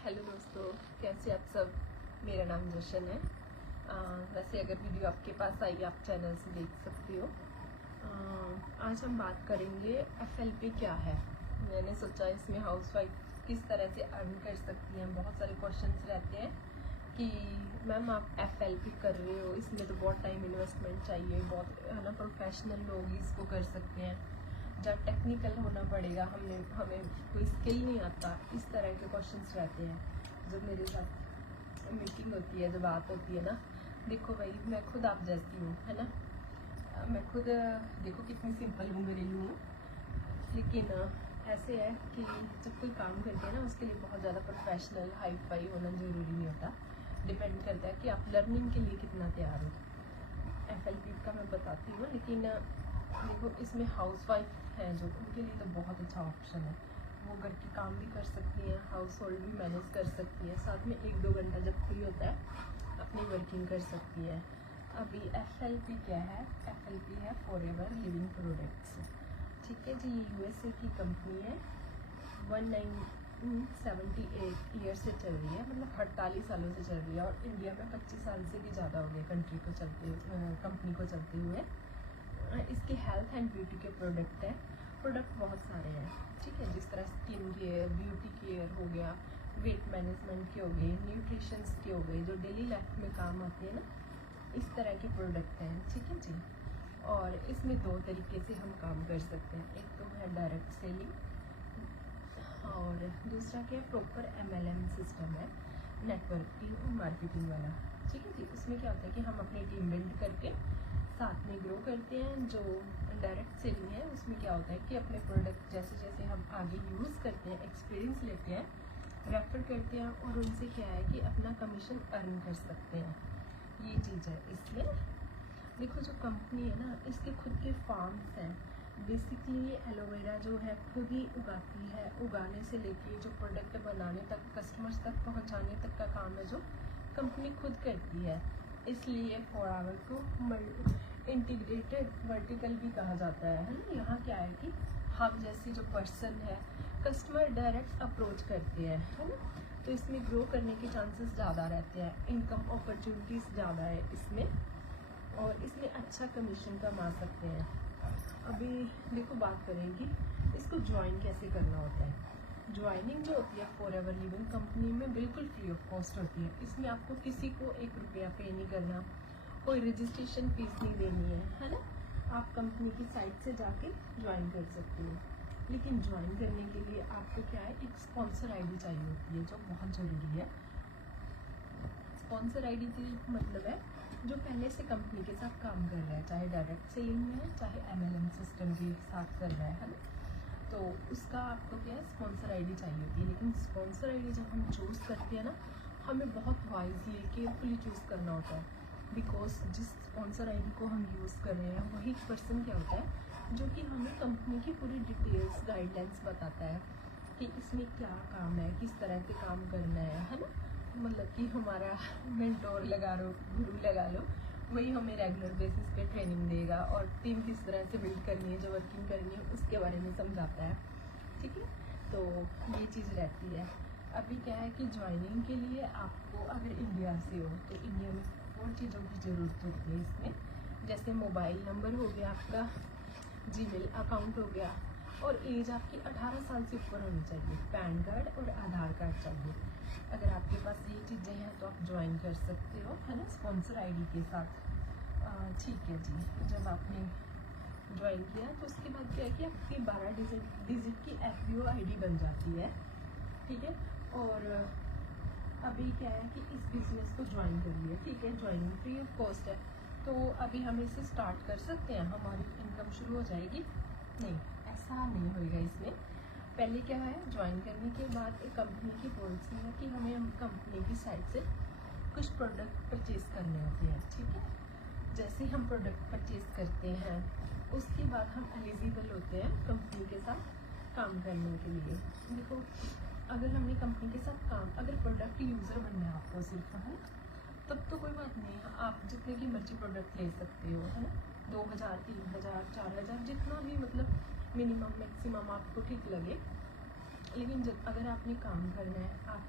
Hello दोस्तों, कैसे आप सब। मेरा नाम जशन है। वैसे अगर वीडियो आपके पास आई आप चैनल से देख सकते हो। आज हम बात करेंगे FLP क्या है। मैंने सोचा इसमें हाउसवाइफ किस तरह से अर्न कर सकती हैं। बहुत सारे क्वेश्चंस रहते हैं कि मैम आप FLP कर रहे हो, इसमें तो बहुत टाइम इन्वेस्टमेंट चाहिए, बहुत है ना, प्रोफेशनल लोग ही इसको कर सकते हैं, जब टेक्निकल होना पड़ेगा, हमें कोई स्किल नहीं आता। इस तरह के क्वेश्चंस रहते हैं। जब मेरे साथ मीटिंग होती है, जब बात होती है ना, देखो भाई मैं खुद आप जैसी हूँ, है ना। मैं खुद देखो कितनी सिंपल हूँ, घरेलू हूँ, लेकिन ऐसे है कि जब कोई काम करते हैं ना, उसके लिए बहुत ज़्यादा प्रोफेशनल हाई फाई होना ज़रूरी नहीं होता। डिपेंड करता है कि आप लर्निंग के लिए कितना तैयार हो। FLP का मैं बताती हूँ, लेकिन देखो इसमें हाउसवाइफ हैं जो, उनके लिए तो बहुत अच्छा ऑप्शन है। वो घर के काम भी कर सकती हैं, हाउस होल्ड भी मैनेज कर सकती है, साथ में 1-2 घंटा जब फ्री होता है अपनी वर्किंग कर सकती है। अभी FLP क्या है? FLP है फॉरएवर लिविंग प्रोडक्ट्स। ठीक है जी, ये USA की कंपनी है। 1978 ईयर से चल रही है, मतलब 48 सालों से चल रही है, और इंडिया में 25 साल से भी ज़्यादा हो गए कंट्री को चलते कंपनी को चलते हुए। इसके हेल्थ एंड ब्यूटी के प्रोडक्ट हैं। प्रोडक्ट बहुत सारे हैं, ठीक है, जिस तरह स्किन केयर, ब्यूटी केयर हो गया, वेट मैनेजमेंट के हो गए, न्यूट्रिशंस के हो गए, जो डेली लाइफ में काम आते हैं ना, इस तरह के प्रोडक्ट हैं। ठीक है जी। और इसमें 2 तरीके से हम काम कर सकते हैं। एक तो है डायरेक्ट सेलिंग, और दूसरा क्या है, प्रॉपर MLM सिस्टम है, नेटवर्किंग मार्केटिंग वाला। ठीक है जी। उसमें क्या होता है कि हम अपनी टीम बिल्ड करके साथ में ग्रो करते हैं। जो डायरेक्ट सेलिंग है, उसमें क्या होता है कि अपने प्रोडक्ट जैसे जैसे हम आगे यूज़ करते हैं, एक्सपीरियंस लेते हैं, रेफर करते हैं, और उनसे क्या है कि अपना कमीशन अर्न कर सकते हैं। ये चीज़ है। इसमें देखो जो कंपनी है ना, इसके खुद के फार्म्स हैं। बेसिकली ये एलोवेरा जो है खुद ही उगाती है। उगाने से लेके जो प्रोडक्ट बनाने तक, कस्टमर्स तक पहुंचाने तक का काम है जो कंपनी खुद करती है। इसलिए फॉरएवर को इंटीग्रेटेड वर्टिकल भी कहा जाता है ना। यहाँ क्या है कि हम जैसे जो पर्सन है, कस्टमर डायरेक्ट अप्रोच करते हैं, है ना, तो इसमें ग्रो करने के चांसेस ज़्यादा रहते हैं। इनकम अपॉर्चुनिटीज़ ज़्यादा है इसमें, और इसमें अच्छा कमीशन कमा सकते हैं। अभी देखो बात करेंगे इसको ज्वाइन कैसे करना होता है। ज्वाइनिंग जो होती है फॉरएवर लिविंग कंपनी में बिल्कुल फ्री ऑफ कॉस्ट होती है। इसमें आपको किसी को 1 रुपया पे नहीं करना, कोई रजिस्ट्रेशन फीस नहीं देनी है ना। आप कंपनी की साइट से जाके ज्वाइन कर सकते हो। लेकिन ज्वाइन करने के लिए आपको क्या है, एक स्पॉन्सर ID चाहिए होती है, जो बहुत ज़रूरी है। स्पॉन्सर ID का मतलब है जो पहले से कंपनी के साथ काम कर रहा है, चाहे डायरेक्ट सेलिंग में है, चाहे MLM सिस्टम के साथ कर रहा है ना। तो उसका आपको क्या है, स्पॉन्सर ID चाहिए होती है। लेकिन स्पॉन्सर ID जब हम चूज़ करते हैं ना, हमें बहुत वाइजली केयरफुली चूज़ करना होता है। बिकॉज जिस स्पॉन्सर ID को हम यूज़ कर रहे हैं, वही पर्सन क्या होता है जो कि हमें कंपनी की पूरी डिटेल्स, गाइडलाइंस बताता है कि इसमें क्या काम है, किस तरह से काम करना है ना। मतलब कि हमारा मेंटोर लगा लो, गुरु लगा लो, वही हमें रेगुलर बेसिस पे ट्रेनिंग देगा, और टीम किस तरह से बिल्ड करनी है, जो वर्किंग करनी है, उसके बारे में समझाता है। ठीक है, तो ये चीज़ रहती है। अभी क्या है कि ज्वाइनिंग के लिए आपको अगर इंडिया से हो तो इंडिया में 4 चीज़ों की ज़रूरत होती है इसमें। जैसे मोबाइल नंबर हो गया आपका, जीमेल अकाउंट हो गया, और एज आपकी 18 साल से ऊपर होनी चाहिए। पैन कार्ड और आधार कार्ड चाहिए। अगर आपके पास ये चीज़ें हैं तो आप ज्वाइन कर सकते हो, है ना, स्पॉन्सर ID के साथ। ठीक है जी। जब आपने ज्वाइन किया तो उसके बाद क्या है कि आपकी 12 डिजिट की FBO ID बन जाती है। ठीक है, और अभी क्या है कि इस बिजनेस को ज्वाइन कर लिया, ठीक है, ज्वाइनिंग फ्री ऑफ कॉस्ट है, तो अभी हम इसे स्टार्ट कर सकते हैं, हमारी इनकम शुरू हो जाएगी। नहीं, ऐसा नहीं होएगा। इसमें पहले क्या है, ज्वाइन करने के बाद एक कंपनी की पॉलिसी है कि हमें कंपनी की साइड से कुछ प्रोडक्ट परचेज करने होते हैं। ठीक है, जैसे हम प्रोडक्ट परचेज करते हैं उसके बाद हम एलिजिबल होते हैं कंपनी के साथ काम करने के लिए। देखो अगर हमने कंपनी के साथ काम, अगर प्रोडक्ट यूज़र बनना है आपको सिर्फ, है ना, तब तो कोई बात नहीं है, आप जितने की मर्जी प्रोडक्ट ले सकते हो, है ना, 2000, 3000, 4000, जितना भी, मतलब मिनिमम मैक्सिमम आपको ठीक लगे। लेकिन जब अगर आपने काम करना है, आप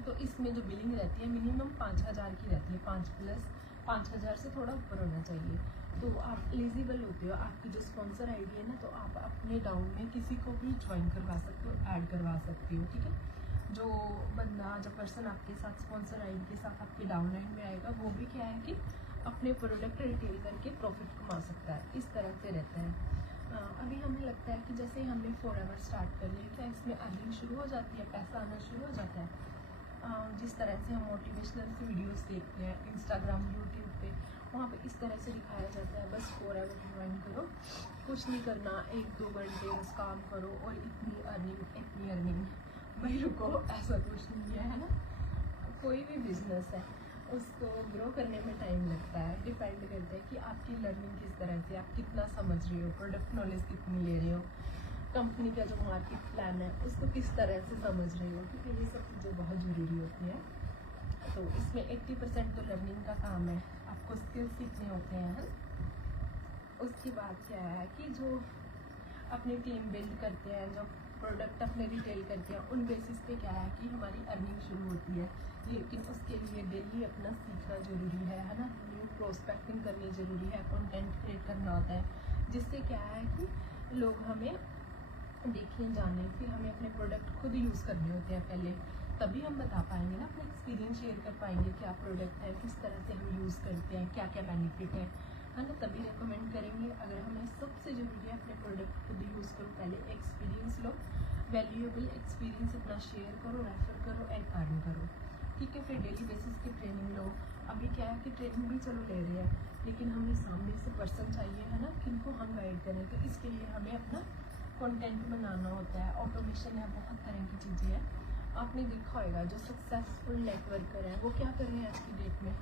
तो इसमें जो बिलिंग रहती है मिनिमम 5,000 की रहती है, 5,000 से थोड़ा ऊपर होना चाहिए। तो आप एलिजिबल होते हो, आपकी जो स्पॉन्सर आईडी है ना, तो आप अपने डाउन में किसी को भी ज्वाइन करवा सकते हो, ऐड करवा सकते हो, ठीक है। जो बंदा, जो पर्सन आपके साथ स्पॉन्सर आईडी के साथ आपके डाउन लाइन में आएगा, वो भी क्या है कि अपने प्रोडक्ट रिटेल करके प्रॉफिट कमा सकता है। इस तरह से रहता है। अभी हमें लगता है कि जैसे हमने फॉरएवर स्टार्ट कर लिया, क्या इसमें अर्निंग शुरू हो जाती है, पैसा आना शुरू हो जाता है। जिस तरह से हम मोटिवेशनल वीडियोस देखते हैं इंस्टाग्राम, यूट्यूब पे, वहाँ पे इस तरह से दिखाया जाता है बस फॉरएवर ज्वाइन करो, कुछ नहीं करना, 1-2 घंटे बस काम करो और इतनी अर्निंग। भाई रुको, ऐसा कुछ नहीं है ना। कोई भी बिजनेस है उसको ग्रो करने में टाइम लगता है। डिपेंड करता है कि आपकी लर्निंग किस तरह से, आप कितना समझ रहे हो, प्रोडक्ट नॉलेज कितनी ले रहे हो, कंपनी का जो मार्केट प्लान है उसको किस तरह से समझ रहे हो, क्योंकि ये सब चीज़ें बहुत ज़रूरी होती है। तो इसमें 80% तो लर्निंग का काम है, आपको स्किल सीखने होते हैं। उसके बाद क्या है कि जो अपनी टीम बिल्ड करते हैं, जो प्रोडक्ट अपने रिटेल करते हैं, उन बेसिस पे क्या है कि हमारी अर्निंग शुरू होती है। लेकिन उसके लिए डेली अपना सीखना ज़रूरी है ना। न्यू प्रोस्पेक्टिंग करनी ज़रूरी है, कंटेंट क्रिएट करना होता है, जिससे क्या है कि लोग हमें देखें, जाने, फिर हमें अपने प्रोडक्ट खुद यूज़ करने होते हैं पहले, तभी हम बता पाएंगे ना, अपना एक्सपीरियंस शेयर कर पाएंगे, क्या प्रोडक्ट है, किस तरह से हम यूज़ करते हैं, क्या क्या बेनिफिट है ना, तभी रिकमेंड करेंगे। अगर हमें सबसे ज़रूरी है अपने प्रोडक्ट खुद यूज़ करो, पहले एक्सपीरियंस लो, वैल्यूएबल एक्सपीरियंस अपना शेयर करो, रेफर करो एंड अर्न करो, ठीक है। फिर डेली बेसिस की ट्रेनिंग लो। अभी क्या है कि ट्रेनिंग भी चलो ले रहे हैं, लेकिन हमें सामने से पर्सन चाहिए है ना, किनको हम गाइड करें, तो इसके लिए हमें अपना कंटेंट बनाना होता है, ऑटोमेशन है, बहुत तरह की चीज़ें हैं। आपने देखा होगा जो सक्सेसफुल नेटवर्कर हैं वो क्या कर रहे हैं आज की डेट में,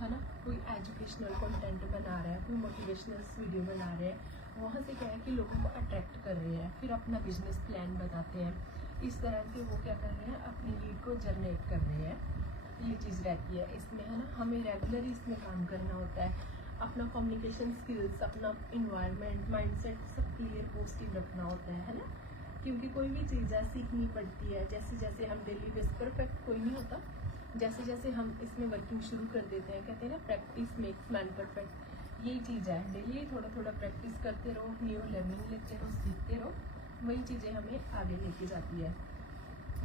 है ना, कोई एजुकेशनल कंटेंट बना रहा है, कोई मोटिवेशनल वीडियो बना रहे हैं, वहाँ से क्या है कि लोगों को अट्रैक्ट कर रहे हैं, फिर अपना बिजनेस प्लान बताते हैं। इस तरह से वो क्या कर रहे हैं, अपनी लीड को जनरेट कर रहे हैं। ये चीज़ रहती है इसमें, है ना। हमें रेगुलर इसमें काम करना होता है, अपना कम्युनिकेशन स्किल्स, अपना इन्वायरमेंट, माइंडसेट सब क्लियर पॉजिटिव रखना होता है ना, क्योंकि कोई भी चीज़ है सीखनी पड़ती है। जैसे जैसे हम डेली बेस परफेक्ट कोई नहीं होता, जैसे जैसे हम इसमें वर्किंग शुरू कर देते हैं, कहते हैं ना प्रैक्टिस मेक्स मैन परफेक्ट, यही चीज़ है। डेली थोड़ा थोड़ा प्रैक्टिस करते रहो, न्यू लर्निंग लेते रहो, सीखते रहो, वही चीज़ें हमें आगे लेके जाती है।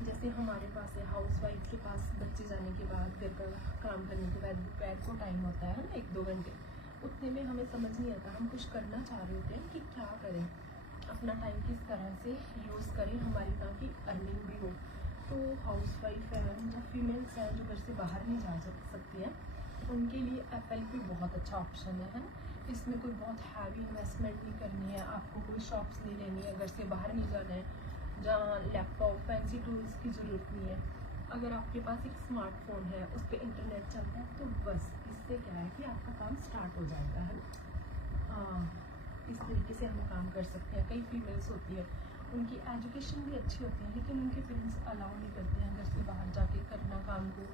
जैसे हमारे पास है हाउस वाइफ के पास बच्चे जाने के बाद, घर का काम करने के बाद दोपहर को टाइम होता है ना 1-2 घंटे, उतने में हमें समझ नहीं आता, हम कुछ करना चाह रहे होते हैं कि क्या करें, अपना टाइम किस तरह से यूज़ करें हमारी, ताकि अर्निंग भी हो। तो हाउस वाइफ है, जो फीमेल्स हैं जो घर से बाहर नहीं जा सकती हैं, उनके लिए FLP बहुत अच्छा ऑप्शन है ना। इसमें कोई बहुत हैवी इन्वेस्टमेंट नहीं करनी है, आपको कोई शॉप्स नहीं लेनी है, घर से बाहर नहीं जाना है, जहाँ लैपटॉप फैंसी टूल्स की ज़रूरत नहीं है। अगर आपके पास एक स्मार्टफोन है, उस पर इंटरनेट चलता है, तो बस इससे क्या है कि आपका काम स्टार्ट हो जाएगा, है ना। हाँ, इस तरीके से हम काम कर सकते हैं। कई फीमेल्स होती है, उनकी एजुकेशन भी अच्छी होती है, लेकिन उनके पेरेंट्स अलाउ नहीं करते हैं घर से बाहर जाके करना काम को,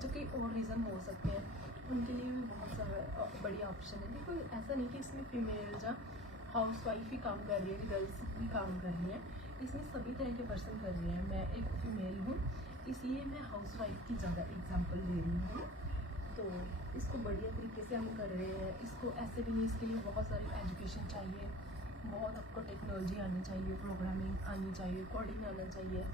जो कई और रीज़न हो सकते हैं, उनके लिए भी बहुत सारा बढ़िया ऑप्शन है। देखो, ऐसा नहीं कि इसमें फीमेल या हाउस वाइफ ही काम कर रही है, गर्ल्स भी काम कर रही है, इसमें सभी तरह के पर्सन कर रहे हैं। मैं एक फीमेल हूँ, इसलिए मैं हाउस वाइफ की ज़्यादा एग्जांपल दे रही हूँ। तो इसको बढ़िया तरीके से हम कर रहे हैं। इसको ऐसे भी नहीं, इसके लिए बहुत सारी एजुकेशन चाहिए, बहुत आपको टेक्नोलॉजी आनी चाहिए, प्रोग्रामिंग आनी चाहिए, कोडिंग आना चाहिए,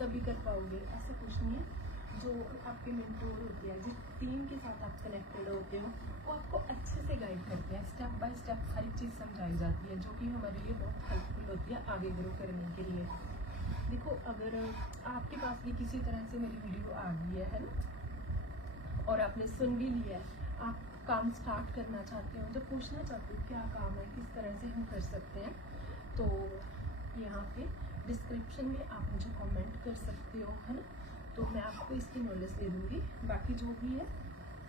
तभी कर पाओगे। ऐसे कुछ नहीं है। जो आपके मेंटोर होते हैं, जिस टीम के साथ आप कनेक्टेड होते हो, वो आपको अच्छे से गाइड करते हैं, स्टेप बाय स्टेप हर एक चीज़ समझाई जाती है, जो कि हमारे लिए बहुत हेल्पफुल होती है आगे ग्रो करने के लिए। देखो, अगर आपके पास भी किसी तरह से मेरी वीडियो आ गई है ना, और आपने सुन भी लिया है, आप काम स्टार्ट करना चाहते हो, जब पूछना चाहते हो क्या काम है, किस तरह से हम कर सकते हैं, तो यहाँ पे डिस्क्रिप्शन में आप मुझे कमेंट कर सकते हो, है ना। तो मैं आपको इसकी नॉलेज दे दूँगी। बाकी जो भी है,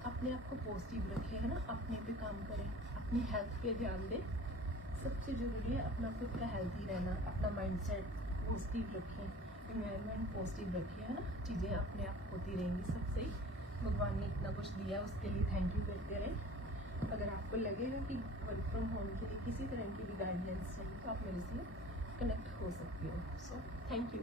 अपने आप को पॉजिटिव रखें, है ना, अपने पे काम करें, अपनी हेल्थ पे ध्यान दें। सबसे ज़रूरी है अपना खुद का हेल्थी रहना, अपना माइंडसेट पॉजिटिव रखें, इन्वायरमेंट पॉजिटिव रखें, है ना, चीज़ें अपने आप होती रहेंगी, सब सही। भगवान ने इतना कुछ दिया, उसके लिए थैंक यू करते रहें। अगर आपको लगेगा कि वर्क फ्रॉम होम के लिए किसी तरह की भी गाइडलाइंस चाहिए, तो आप मेरे से कनेक्ट हो सकते हो। So thank you.